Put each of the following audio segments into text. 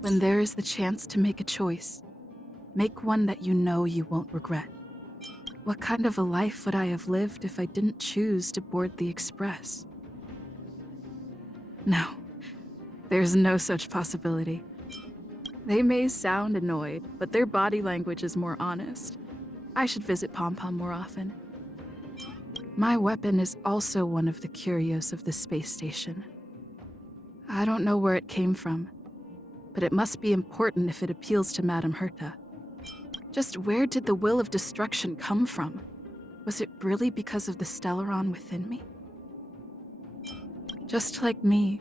When there is the chance to make a choice, make one that you know you won't regret. What kind of a life would I have lived if I didn't choose to board the express? No, there's no such possibility. They may sound annoyed, but their body language is more honest. I should visit Pom Pom more often. My weapon is also one of the curios of the space station. I don't know where it came from, but it must be important if it appeals to Madame Herta. Just where did the will of destruction come from? Was it really because of the Stellaron within me? Just like me,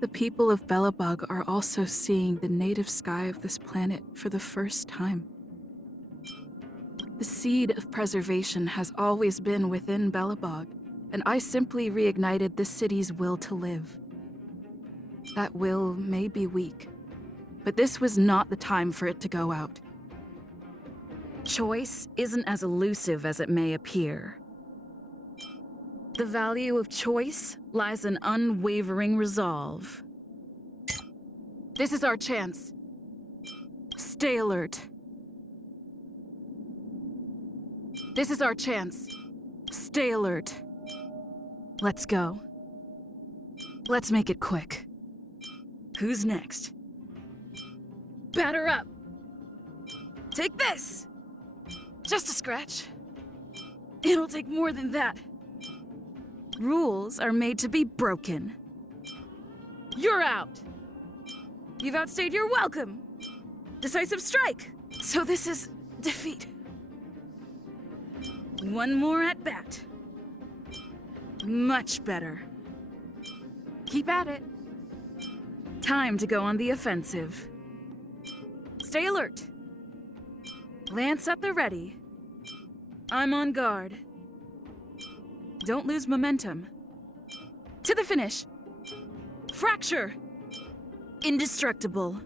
the people of Belobog are also seeing the native sky of this planet for the first time. The seed of preservation has always been within Belobog, and I simply reignited this city's will to live. That will may be weak, but this was not the time for it to go out. Choice isn't as elusive as it may appear. The value of choice lies in unwavering resolve. This is our chance. Stay alert. This is our chance. Stay alert. Let's go. Let's make it quick. Who's next? Batter up! Take this! Just a scratch. It'll take more than that. Rules are made to be broken. You're out! You've outstayed your welcome! Decisive strike! So this is defeat. One more at bat. Much better. Keep at it. Time to go on the offensive. Stay alert. Lance at the ready. I'm on guard. Don't lose momentum. To the finish. Fracture. Indestructible.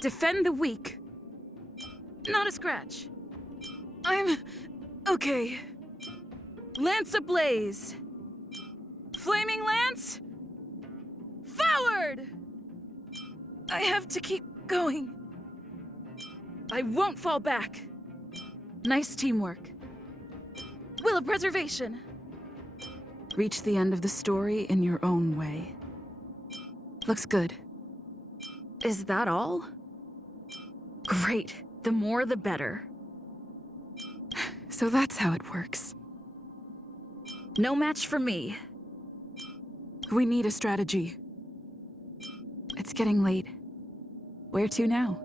Defend the weak. Not a scratch. I'm okay. Lance ablaze. Flaming lance. Forward! I have to keep going. I won't fall back. Nice teamwork. Will of preservation. Reach the end of the story in your own way. Looks good. Is that all? Great. The more the better. So that's how it works. No match for me. We need a strategy. It's getting late. Where to now?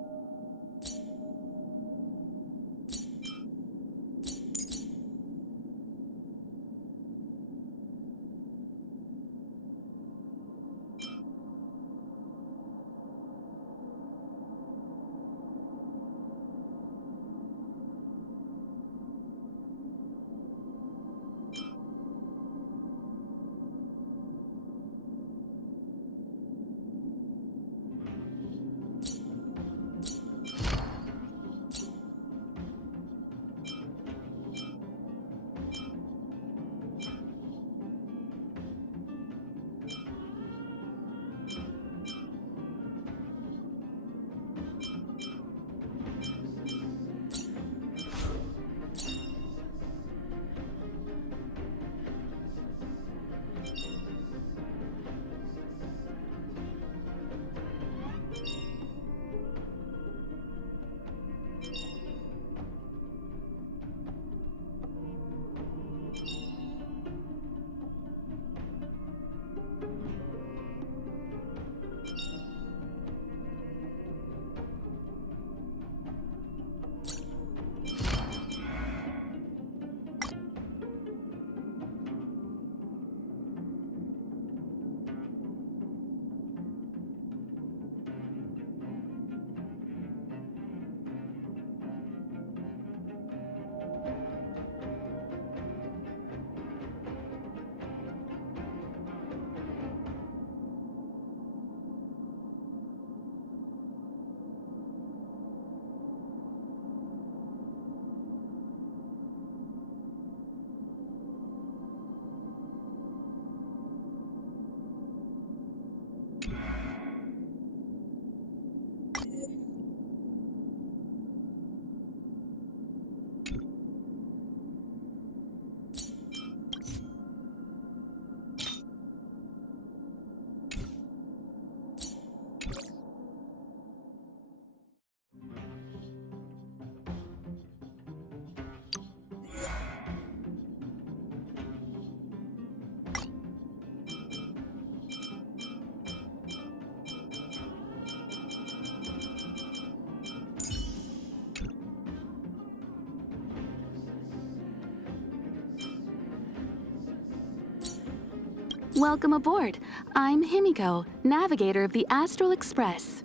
Welcome aboard. I'm Himiko, navigator of the Astral Express.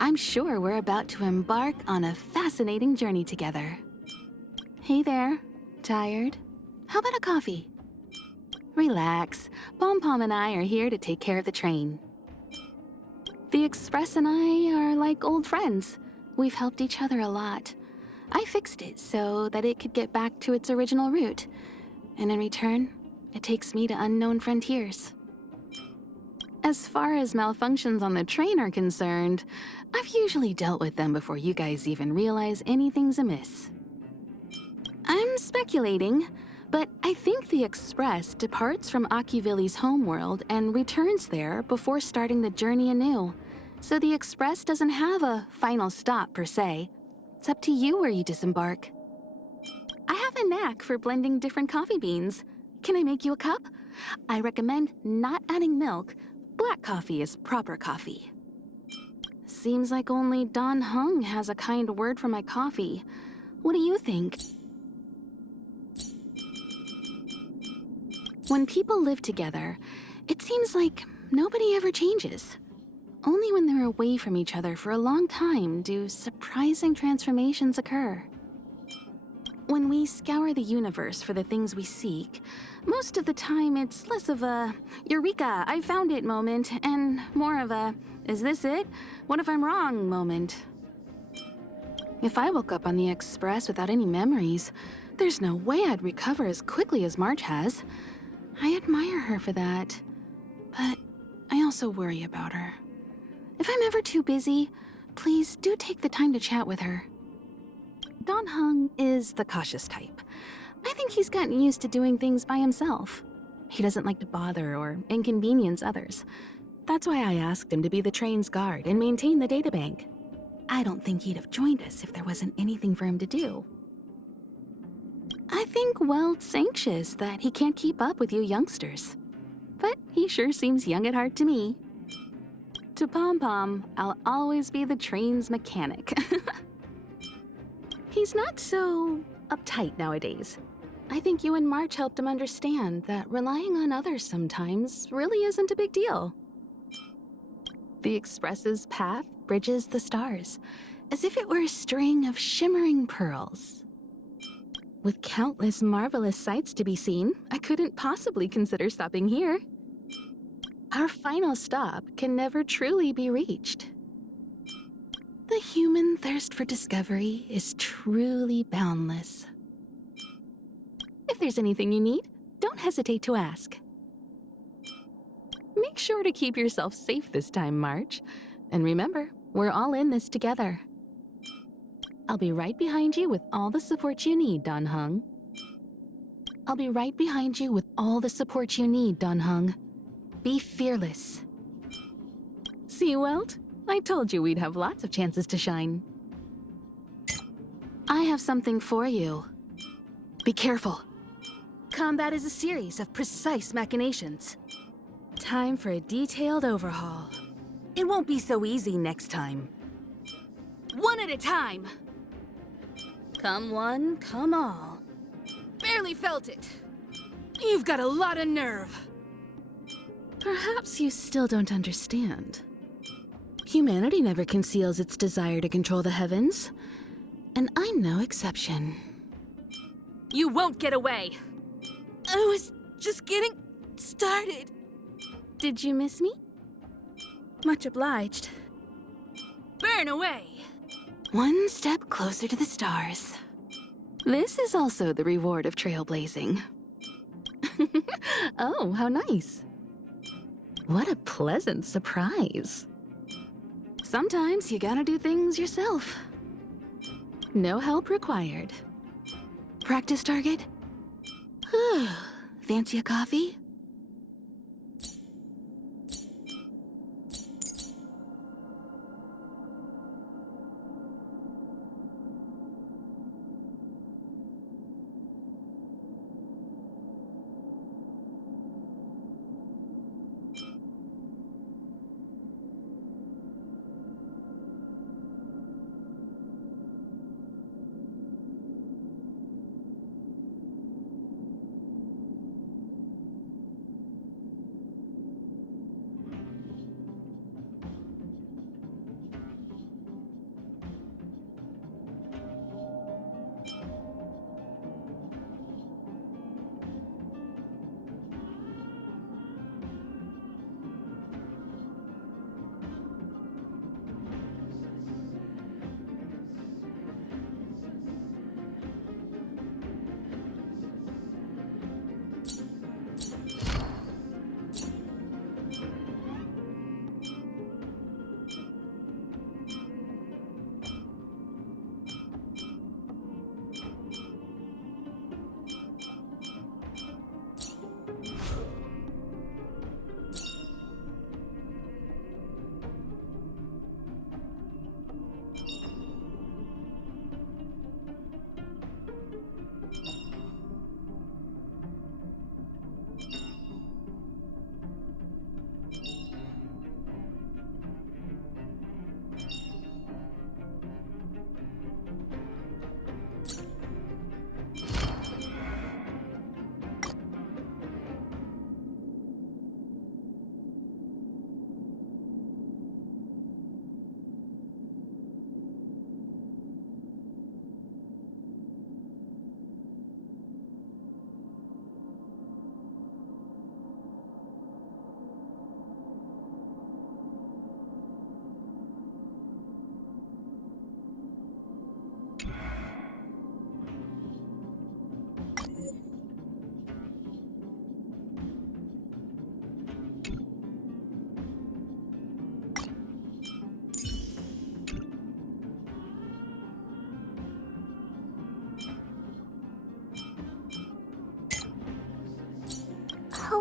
I'm sure we're about to embark on a fascinating journey together. Hey there. Tired? How about a coffee? Relax. Pom Pom and I are here to take care of the train. The Express and I are like old friends. We've helped each other a lot. I fixed it so that it could get back to its original route. And in return, it takes me to unknown frontiers. As far as malfunctions on the train are concerned, I've usually dealt with them before you guys even realize anything's amiss. I'm speculating, but I think the Express departs from Akivilli's homeworld and returns there before starting the journey anew. So the Express doesn't have a final stop per se. It's up to you where you disembark. I have a knack for blending different coffee beans. Can I make you a cup? I recommend not adding milk. Black coffee is proper coffee. Seems like only Don Hung has a kind word for my coffee. What do you think? When people live together, it seems like nobody ever changes. Only when they're away from each other for a long time do surprising transformations occur. When we scour the universe for the things we seek, most of the time it's less of a "Eureka, I found it" moment and more of a "Is this it? What if I'm wrong" moment. If I woke up on the Express without any memories, there's no way I'd recover as quickly as March has. I admire her for that, but I also worry about her. If I'm ever too busy, please do take the time to chat with her. Don Hung is the cautious type. I think he's gotten used to doing things by himself. He doesn't like to bother or inconvenience others. That's why I asked him to be the train's guard and maintain the databank. I don't think he'd have joined us if there wasn't anything for him to do. I think Welt's anxious that he can't keep up with you youngsters. But he sure seems young at heart to me. To Pom Pom, I'll always be the train's mechanic. He's not so uptight nowadays. I think you and March helped him understand that relying on others sometimes really isn't a big deal. The Express's path bridges the stars, as if it were a string of shimmering pearls. With countless marvelous sights to be seen, I couldn't possibly consider stopping here. Our final stop can never truly be reached. The human thirst for discovery is truly boundless. If there's anything you need, don't hesitate to ask. Make sure to keep yourself safe this time, March. And remember, we're all in this together. I'll be right behind you with all the support you need, Don Hung. I'll be right behind you with all the support you need, Don Hung. Be fearless. See, Welt? I told you we'd have lots of chances to shine. I have something for you. Be careful. Combat is a series of precise machinations. Time for a detailed overhaul. It won't be so easy next time. One at a time. Come one, come all. Barely felt it. You've got a lot of nerve. Perhaps you still don't understand. Humanity never conceals its desire to control the heavens, and I'm no exception. You won't get away! I was just getting started. Did you miss me? Much obliged. Burn away! One step closer to the stars. This is also the reward of trailblazing. Oh, how nice. What a pleasant surprise. Sometimes you gotta do things yourself. No help required. Practice target? Fancy a coffee?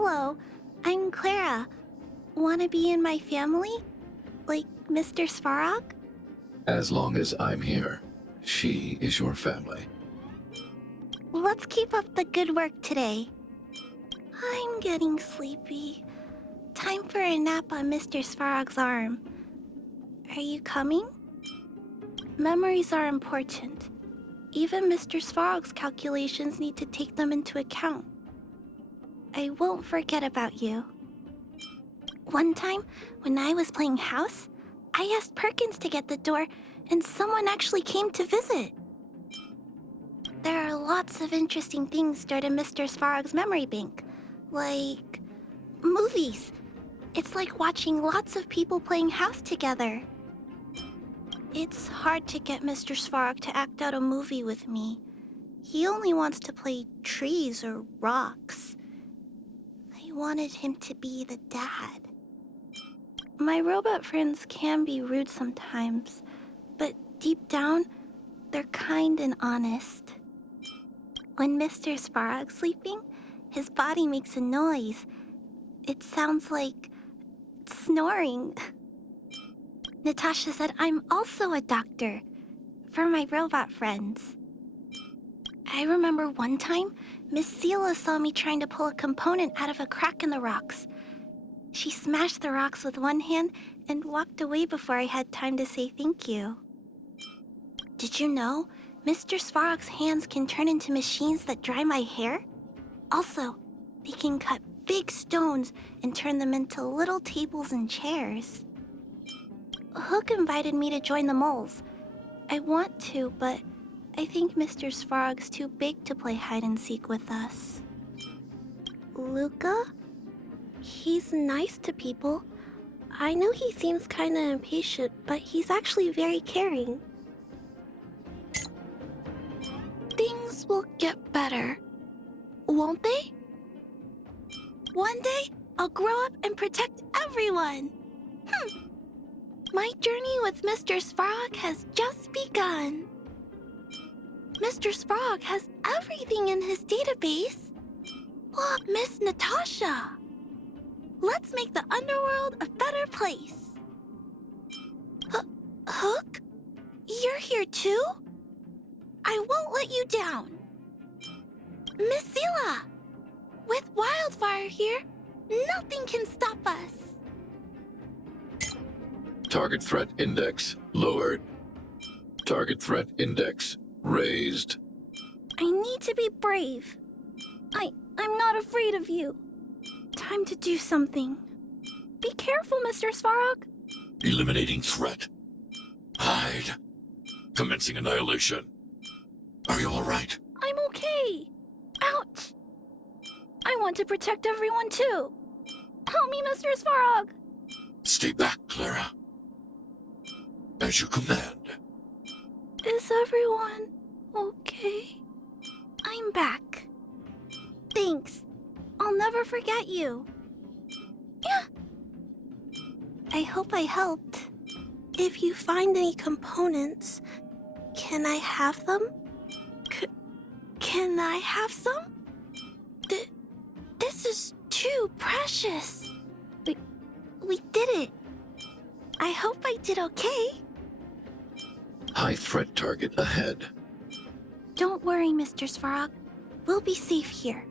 Hello, I'm Clara. Wanna be in my family? Like Mr. Svarog? As long as I'm here, she is your family. Let's keep up the good work today. I'm getting sleepy. Time for a nap on Mr. Svarog's arm. Are you coming? Memories are important. Even Mr. Svarog's calculations need to take them into account. I won't forget about you. One time, when I was playing house, I asked Perkins to get the door, and someone actually came to visit. There are lots of interesting things stored in Mr. Svarog's memory bank, like movies. It's like watching lots of people playing house together. It's hard to get Mr. Svarog to act out a movie with me. He only wants to play trees or rocks. I wanted him to be the dad. My robot friends can be rude sometimes, but deep down, they're kind and honest. When Mr. Svarog's sleeping, his body makes a noise. It sounds like snoring. Natasha said I'm also a doctor for my robot friends. I remember one time, Miss Seela saw me trying to pull a component out of a crack in the rocks. She smashed the rocks with one hand and walked away before I had time to say thank you. Did you know Mr. Svarog's hands can turn into machines that dry my hair? Also, they can cut big stones and turn them into little tables and chairs. Hook invited me to join the moles. I want to, but I think Mr. Svarog's too big to play hide and seek with us. Luca? He's nice to people. I know he seems kinda impatient, but he's actually very caring. Things will get better, won't they? One day, I'll grow up and protect everyone. My journey with Mr. Svarog has just begun. Mr. Svarog has everything in his database. Look, Miss Natasha. Let's make the underworld a better place. Hook? You're here too? I won't let you down. Miss Seela! With Wildfire here, nothing can stop us. Target threat index lowered. Target threat index raised. I need to be brave. I'm not afraid of you. Time to do something. Be careful, Mr. Svarog. Eliminating threat. Hide. Commencing annihilation. Are you alright? I'm okay. Ouch. I want to protect everyone too. Help me, Mr. Svarog. Stay back, Clara. As you command. Is everyone okay? I'm back. Thanks. I'll never forget you. Yeah. I hope I helped. If you find any components, can I have them? Can I have some? This is too precious. We did it. I hope I did okay. High threat target ahead. Don't worry, Mr. Svarog. We'll be safe here.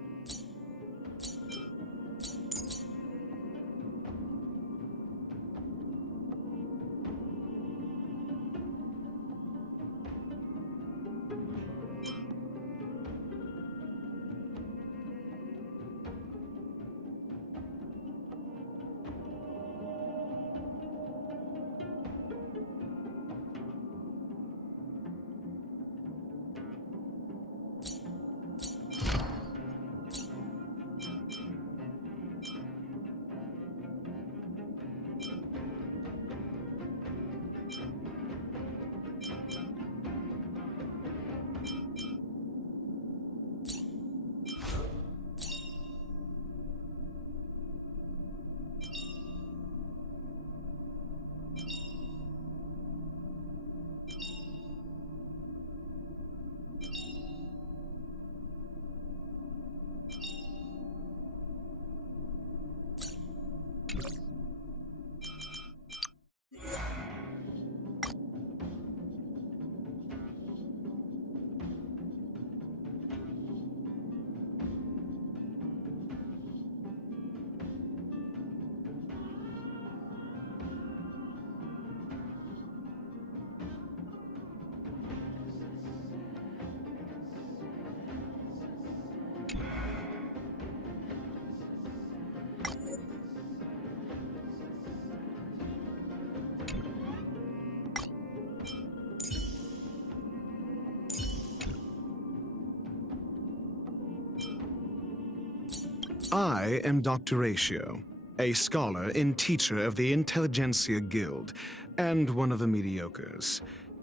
I am Dr. Ratio, a scholar and teacher of the Intelligentsia Guild, and one of the mediocres.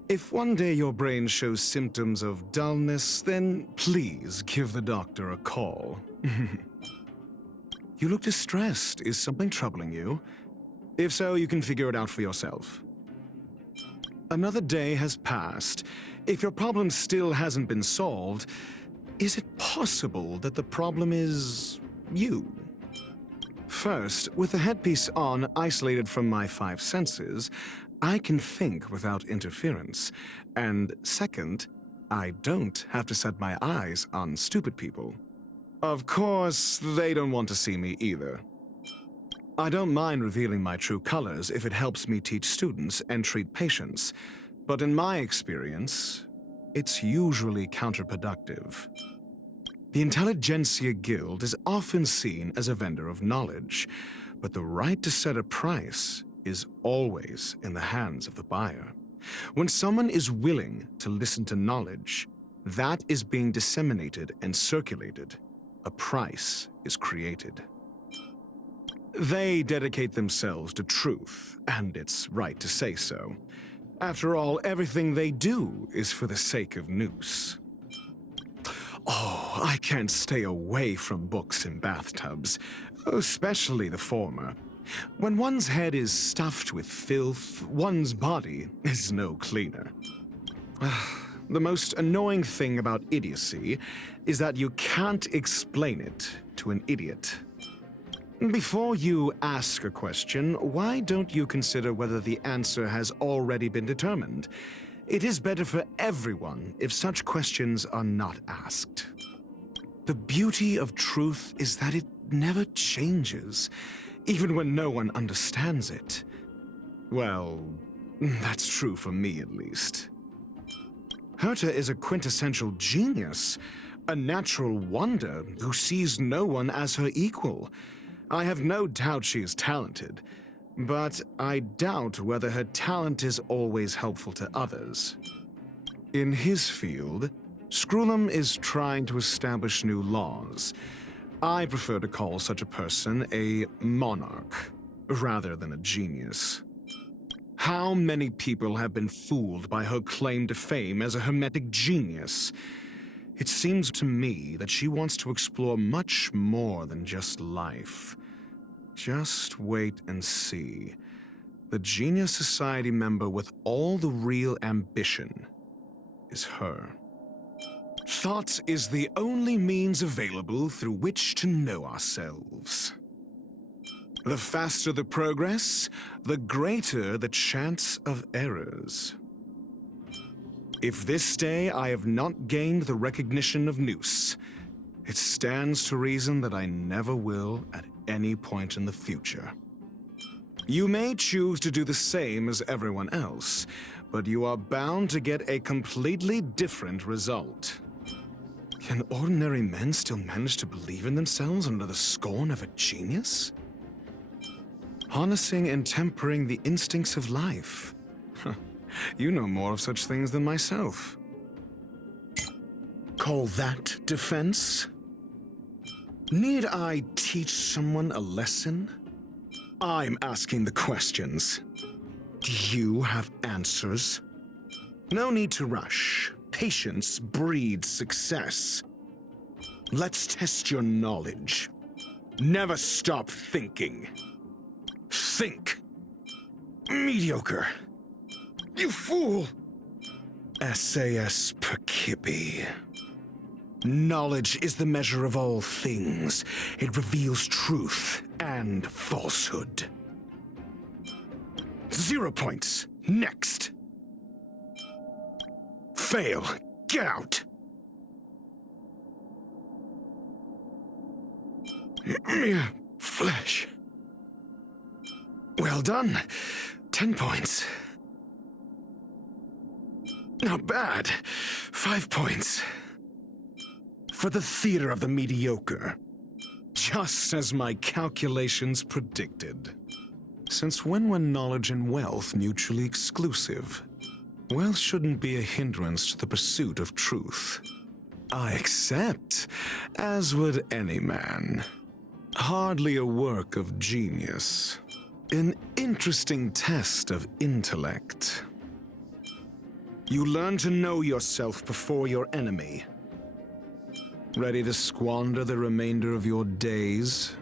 If one day your brain shows symptoms of dullness, then please give the doctor a call. You look distressed. Is something troubling you? If so, you can figure it out for yourself. Another day has passed. If your problem still hasn't been solved, is it possible that the problem is you? First, with the headpiece on, isolated from my five senses, I can think without interference. And second, I don't have to set my eyes on stupid people. Of course, they don't want to see me either. I don't mind revealing my true colors if it helps me teach students and treat patients, but in my experience, it's usually counterproductive. The Intelligentsia Guild is often seen as a vendor of knowledge, but the right to set a price is always in the hands of the buyer. When someone is willing to listen to knowledge, that is being disseminated and circulated. A price is created. They dedicate themselves to truth, and it's right to say so. After all, everything they do is for the sake of noose. Oh, I can't stay away from books and bathtubs, especially the former. When one's head is stuffed with filth, one's body is no cleaner. The most annoying thing about idiocy is that you can't explain it to an idiot. Before you ask a question, why don't you consider whether the answer has already been determined? It is better for everyone if such questions are not asked. The beauty of truth is that it never changes, even when no one understands it. Well, that's true for me at least. Herta is a quintessential genius, a natural wonder who sees no one as her equal. I have no doubt she is talented, but I doubt whether her talent is always helpful to others. In his field, Screwlum is trying to establish new laws. I prefer to call such a person a monarch, rather than a genius. How many people have been fooled by her claim to fame as a hermetic genius? It seems to me that she wants to explore much more than just life. Just wait and see. The Genius Society member with all the real ambition is her. Thought is the only means available through which to know ourselves. The faster the progress, the greater the chance of errors. If this day I have not gained the recognition of Noose, it stands to reason that I never will at any point in the future. You may choose to do the same as everyone else, but you are bound to get a completely different result. Can ordinary men still manage to believe in themselves under the scorn of a genius? Harnessing and tempering the instincts of life. You know more of such things than myself. Call that defense? Need I teach someone a lesson? I'm asking the questions. Do you have answers? No need to rush. Patience breeds success. Let's test your knowledge. Never stop thinking. Think. Mediocre. You fool! SAS Perkipi. Knowledge is the measure of all things. It reveals truth and falsehood. 0 points. Next. Fail. Get out. Mere flesh. Well done. 10 points. Not bad. 5 points. For the theater of the mediocre. Just as my calculations predicted. Since when were knowledge and wealth mutually exclusive? Wealth shouldn't be a hindrance to the pursuit of truth. I accept, as would any man. Hardly a work of genius. An interesting test of intellect. You learn to know yourself before your enemy. Ready to squander the remainder of your days?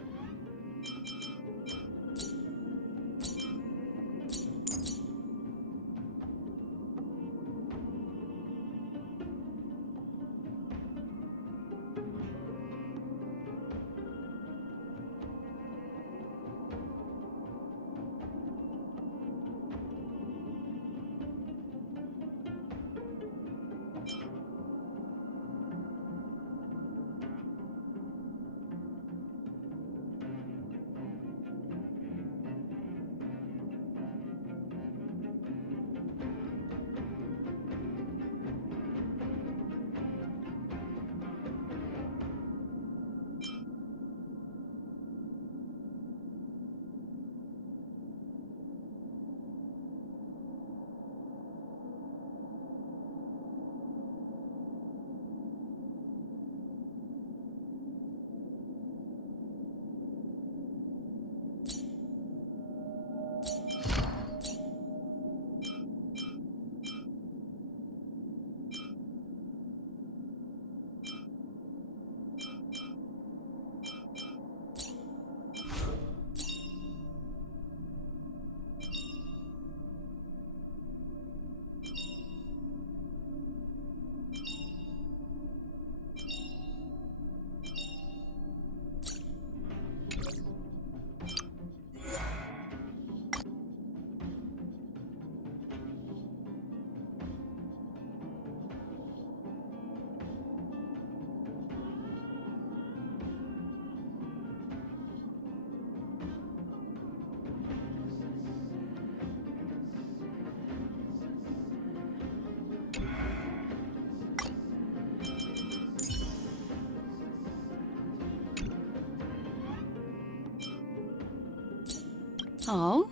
Oh,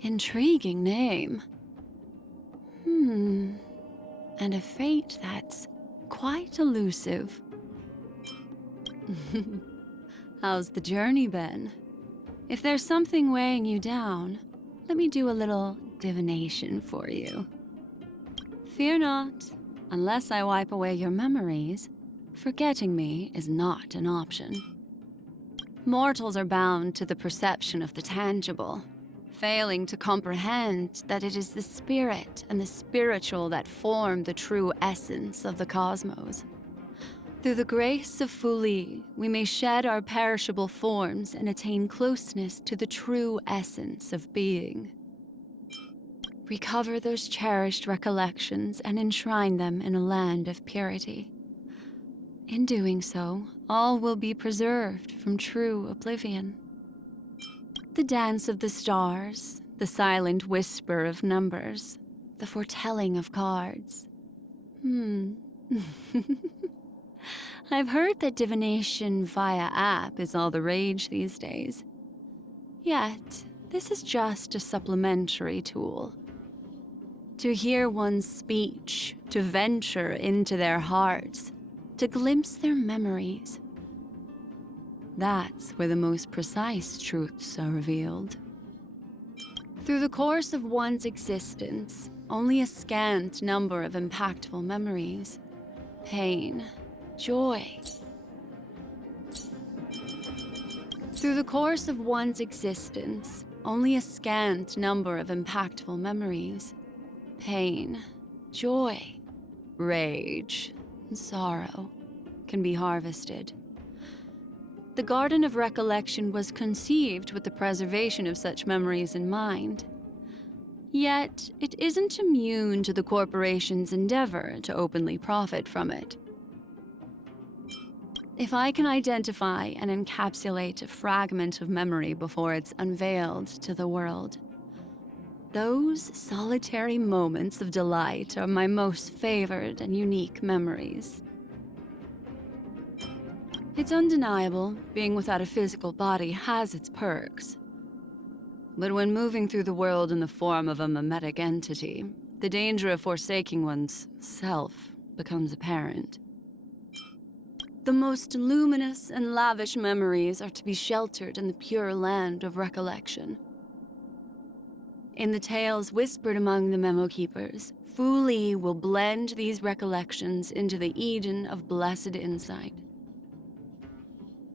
intriguing name. And a fate that's quite elusive. How's the journey been? If there's something weighing you down, let me do a little divination for you. Fear not. Unless I wipe away your memories, forgetting me is not an option. Mortals are bound to the perception of the tangible, failing to comprehend that it is the spirit and the spiritual that form the true essence of the cosmos. Through the grace of Fuli, we may shed our perishable forms and attain closeness to the true essence of being. Recover those cherished recollections and enshrine them in a land of purity. In doing so, all will be preserved from true oblivion. The dance of the stars, the silent whisper of numbers, the foretelling of cards. I've heard that divination via app is all the rage these days. Yet, this is just a supplementary tool. To hear one's speech, to venture into their hearts, to glimpse their memories. That's where the most precise truths are revealed. Through the course of one's existence, only a scant number of impactful memories, pain, joy. Through the course of one's existence, only a scant number of impactful memories, pain, joy, rage, and sorrow can be harvested. The Garden of Recollection was conceived with the preservation of such memories in mind. Yet, it isn't immune to the corporation's endeavor to openly profit from it. If I can identify and encapsulate a fragment of memory before it's unveiled to the world, those solitary moments of delight are my most favored and unique memories. It's undeniable, being without a physical body has its perks. But when moving through the world in the form of a mimetic entity, the danger of forsaking one's self becomes apparent. The most luminous and lavish memories are to be sheltered in the pure land of recollection. In the tales whispered among the memo keepers, Fu Li will blend these recollections into the Eden of blessed insight.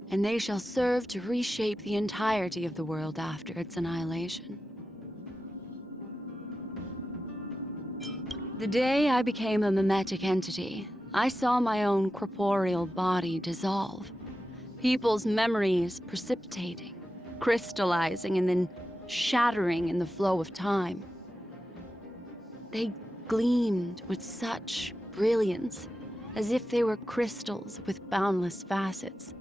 And they shall serve to reshape the entirety of the world after its annihilation. The day I became a mimetic entity, I saw my own corporeal body dissolve. People's memories precipitating, crystallizing, and then shattering in the flow of time. They gleamed with such brilliance, as if they were crystals with boundless facets.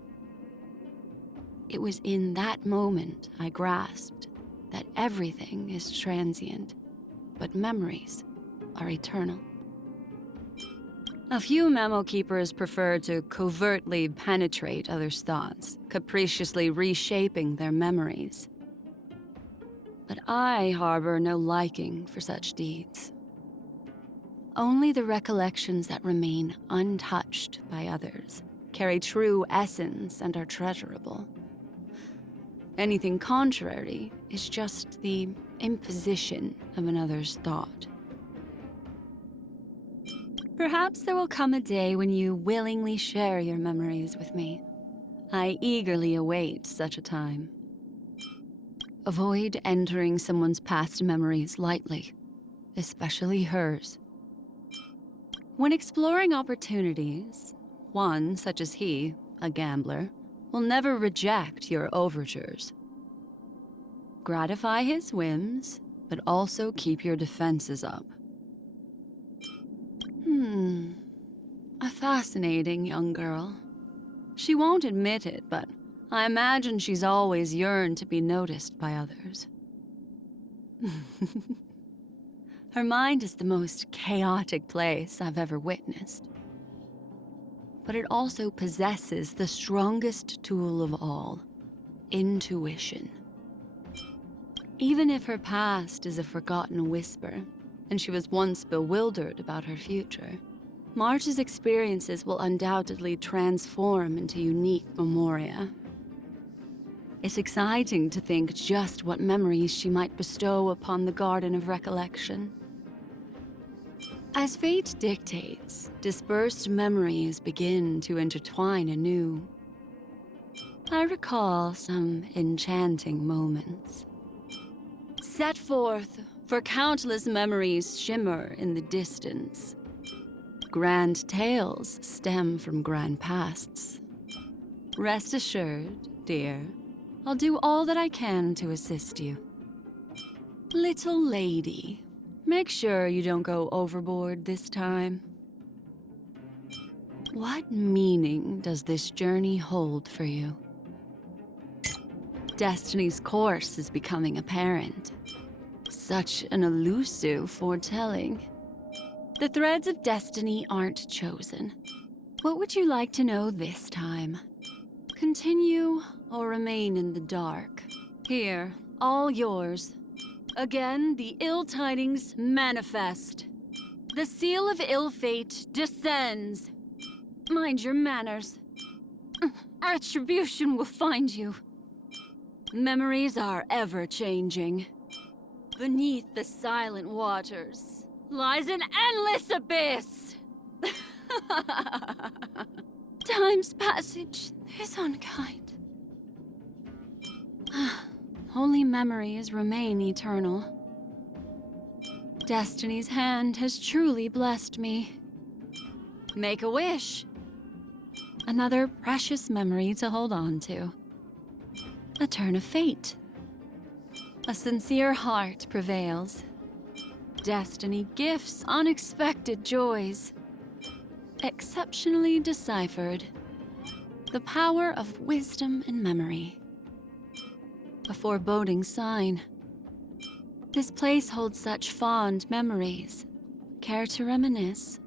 It was in that moment I grasped that everything is transient, but memories are eternal. A few memo keepers prefer to covertly penetrate others' thoughts, capriciously reshaping their memories. But I harbor no liking for such deeds. Only the recollections that remain untouched by others carry true essence and are treasurable. Anything contrary is just the imposition of another's thought. Perhaps there will come a day when you willingly share your memories with me. I eagerly await such a time. Avoid entering someone's past memories lightly, especially hers. When exploring opportunities, one such as he, a gambler, will never reject your overtures. Gratify his whims, but also keep your defenses up. A fascinating young girl. She won't admit it, but I imagine she's always yearned to be noticed by others. Her mind is the most chaotic place I've ever witnessed. But it also possesses the strongest tool of all, intuition. Even if her past is a forgotten whisper, and she was once bewildered about her future, March's experiences will undoubtedly transform into unique memoria. It's exciting to think just what memories she might bestow upon the Garden of Recollection. As fate dictates, dispersed memories begin to intertwine anew. I recall some enchanting moments. Set forth, for countless memories shimmer in the distance. Grand tales stem from grand pasts. Rest assured, dear, I'll do all that I can to assist you. Little lady, make sure you don't go overboard this time. What meaning does this journey hold for you? Destiny's course is becoming apparent. Such an elusive foretelling. The threads of destiny aren't chosen. What would you like to know this time? Continue or remain in the dark? Here, all yours. Again, the ill tidings manifest. The seal of ill fate descends. Mind your manners. Retribution will find you. Memories are ever-changing. Beneath the silent waters lies an endless abyss! Time's passage is unkind. Only memories remain eternal. Destiny's hand has truly blessed me. Make a wish. Another precious memory to hold on to. A turn of fate. A sincere heart prevails. Destiny gifts unexpected joys. Exceptionally deciphered. The power of wisdom and memory. A foreboding sign. This place holds such fond memories. Care to reminisce?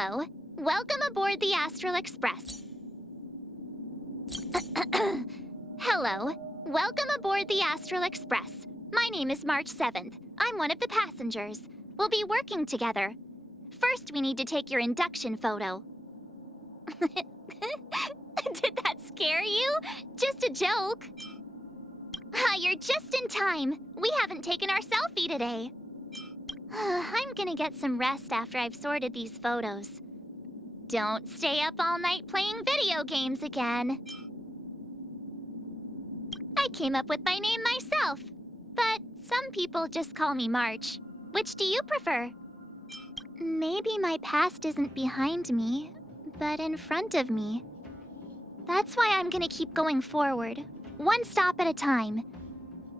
Hello. Welcome aboard the Astral Express. Hello. Welcome aboard the Astral Express. My name is March 7th. I'm one of the passengers. We'll be working together. First, we need to take your induction photo. Did that scare you? Just a joke. You're just in time. We haven't taken our selfie today. I'm gonna get some rest after I've sorted these photos. Don't stay up all night playing video games again. I came up with my name myself, but some people just call me March. Which do you prefer? Maybe my past isn't behind me, but in front of me. That's why I'm gonna keep going forward, one stop at a time.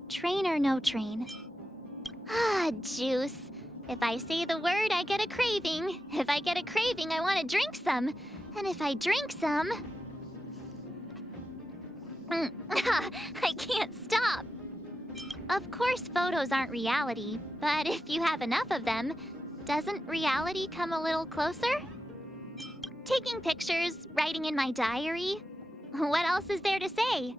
Train or no train. Juice. If I say the word, I get a craving. If I get a craving, I want to drink some. And if I drink some... I can't stop. Of course, photos aren't reality, but if you have enough of them, doesn't reality come a little closer? Taking pictures, writing in my diary. What else is there to say?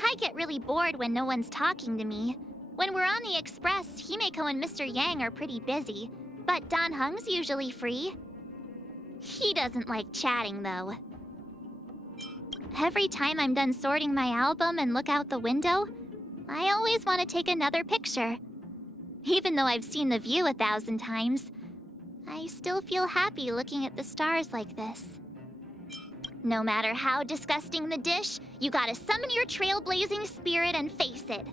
I get really bored when no one's talking to me. When we're on the Express, Himeko and Mr. Yang are pretty busy, but Dan Heng's usually free. He doesn't like chatting, though. Every time I'm done sorting my album and look out the window, I always want to take another picture. Even though I've seen the view 1,000 times, I still feel happy looking at the stars like this. No matter how disgusting the dish, you gotta summon your trailblazing spirit and face it.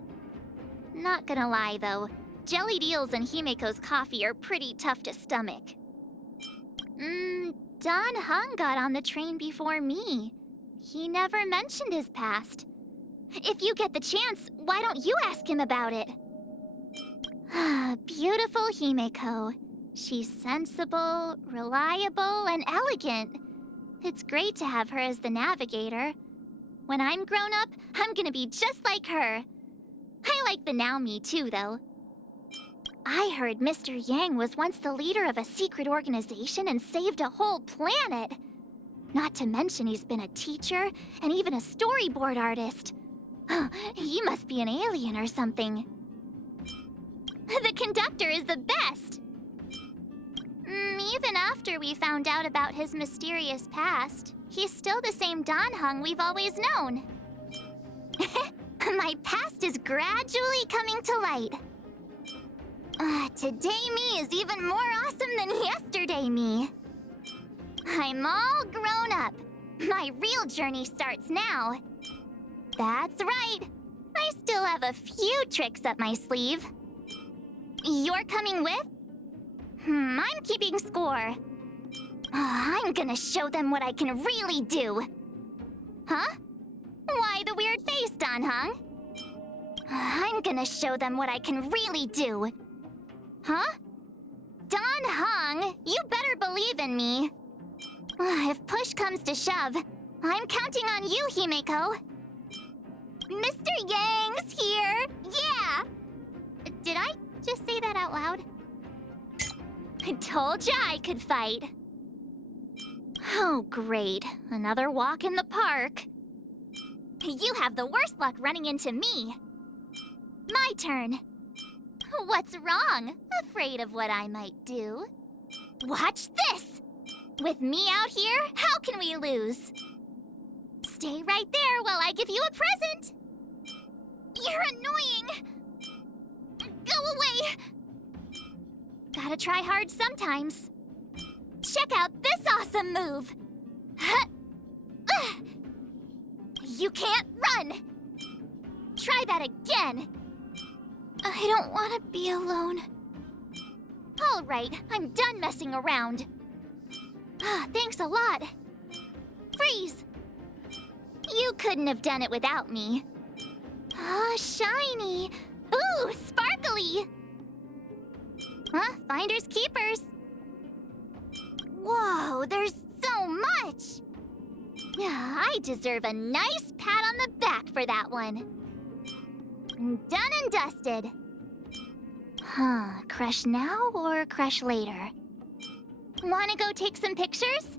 Not gonna lie, though, jellied eels and Himeko's coffee are pretty tough to stomach. Dan Heng got on the train before me. He never mentioned his past. If you get the chance, why don't you ask him about it? Beautiful Himeko. She's sensible, reliable, and elegant. It's great to have her as the navigator. When I'm grown up, I'm gonna be just like her. I like the now me too, though. I heard Mr. Yang was once the leader of a secret organization and saved a whole planet. Not to mention he's been a teacher and even a storyboard artist. He must be an alien or something. The conductor is the best! Even after we found out about his mysterious past, he's still the same Dan Heng we've always known. My past is gradually coming to light. Today me is even more awesome than yesterday me. I'm all grown up. My real journey starts now. That's right. I still have a few tricks up my sleeve. You're coming with? I'm keeping score. I'm gonna show them what I can really do. Huh? Why the weird face, Dan Heng? I'm gonna show them what I can really do. Huh? Dan Heng, you better believe in me. If push comes to shove, I'm counting on you, Himeko. Mr. Yang's here! Yeah! Did I just say that out loud? I told ya I could fight. Oh, great. Another walk in the park. You have the worst luck running into me. My turn. What's wrong? Afraid of what I might do? Watch this! With me out here, how can we lose? Stay right there while I give you a present! You're annoying! Go away! Gotta try hard sometimes. Check out this awesome move! You can't run! Try that again! I don't want to be alone. All right, I'm done messing around. Thanks a lot. Freeze! You couldn't have done it without me. Shiny! Ooh, sparkly! Finders keepers. Whoa, there's so much! I deserve a nice pat on the back for that one. Done and dusted. Crush now or crush later? Wanna go take some pictures?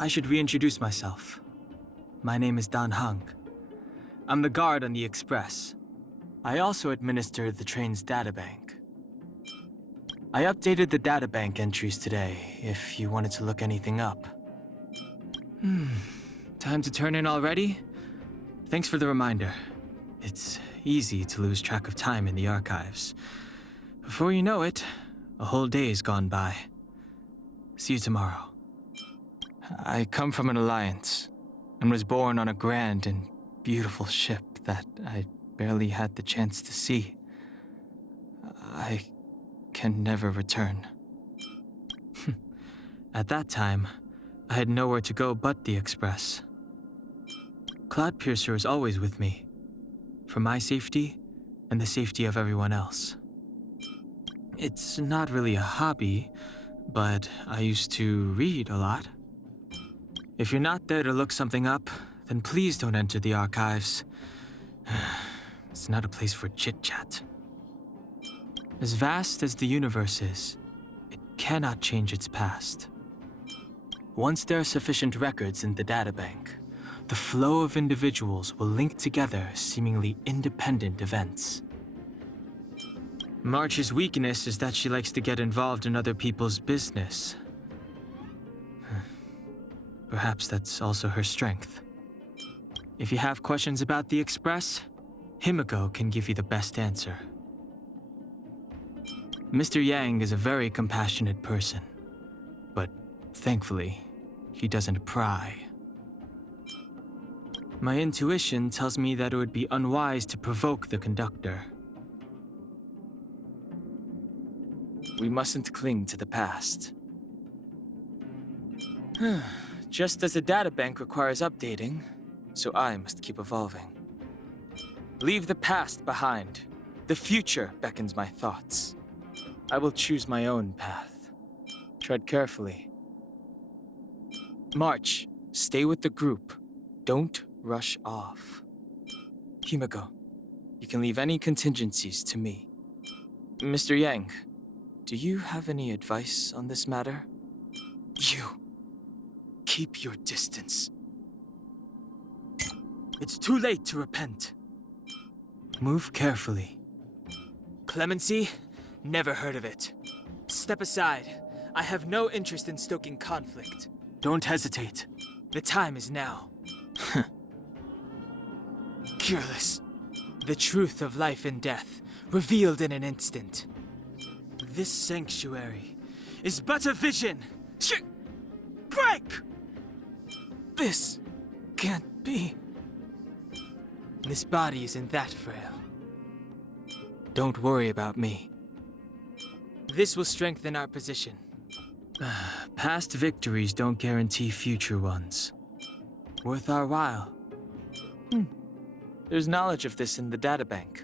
I should reintroduce myself. My name is Dan Hung. I'm the guard on the Express. I also administer the train's databank. I updated the databank entries today, if you wanted to look anything up. Time to turn in already? Thanks for the reminder. It's easy to lose track of time in the archives. Before you know it, a whole day's gone by. See you tomorrow. I come from an alliance, and was born on a grand and beautiful ship that I barely had the chance to see. I can never return. At that time, I had nowhere to go but the Express. Cloudpiercer is always with me, for my safety and the safety of everyone else. It's not really a hobby, but I used to read a lot. If you're not there to look something up, then please don't enter the archives. It's not a place for chit-chat. As vast as the universe is, it cannot change its past. Once there are sufficient records in the databank, the flow of individuals will link together seemingly independent events. March's weakness is that she likes to get involved in other people's business. Perhaps that's also her strength. If you have questions about the Express, Himiko can give you the best answer. Mr. Yang is a very compassionate person, but thankfully, he doesn't pry. My intuition tells me that it would be unwise to provoke the conductor. We mustn't cling to the past. Just as the databank requires updating, so I must keep evolving. Leave the past behind. The future beckons my thoughts. I will choose my own path. Tread carefully. March, stay with the group. Don't rush off. Himiko, you can leave any contingencies to me. Mr. Yang, do you have any advice on this matter? You. Keep your distance. It's too late to repent. Move carefully. Clemency? Never heard of it. Step aside. I have no interest in stoking conflict. Don't hesitate. The time is now. Careless. The truth of life and death, revealed in an instant. This sanctuary is but a vision. Break! This can't be. This body isn't that frail. Don't worry about me. This will strengthen our position. Past victories don't guarantee future ones. Worth our while. There's knowledge of this in the databank.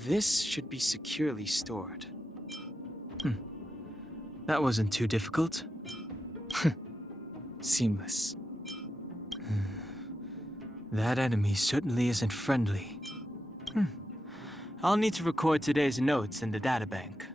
This should be securely stored. That wasn't too difficult. Seamless. That enemy certainly isn't friendly. I'll need to record today's notes in the databank.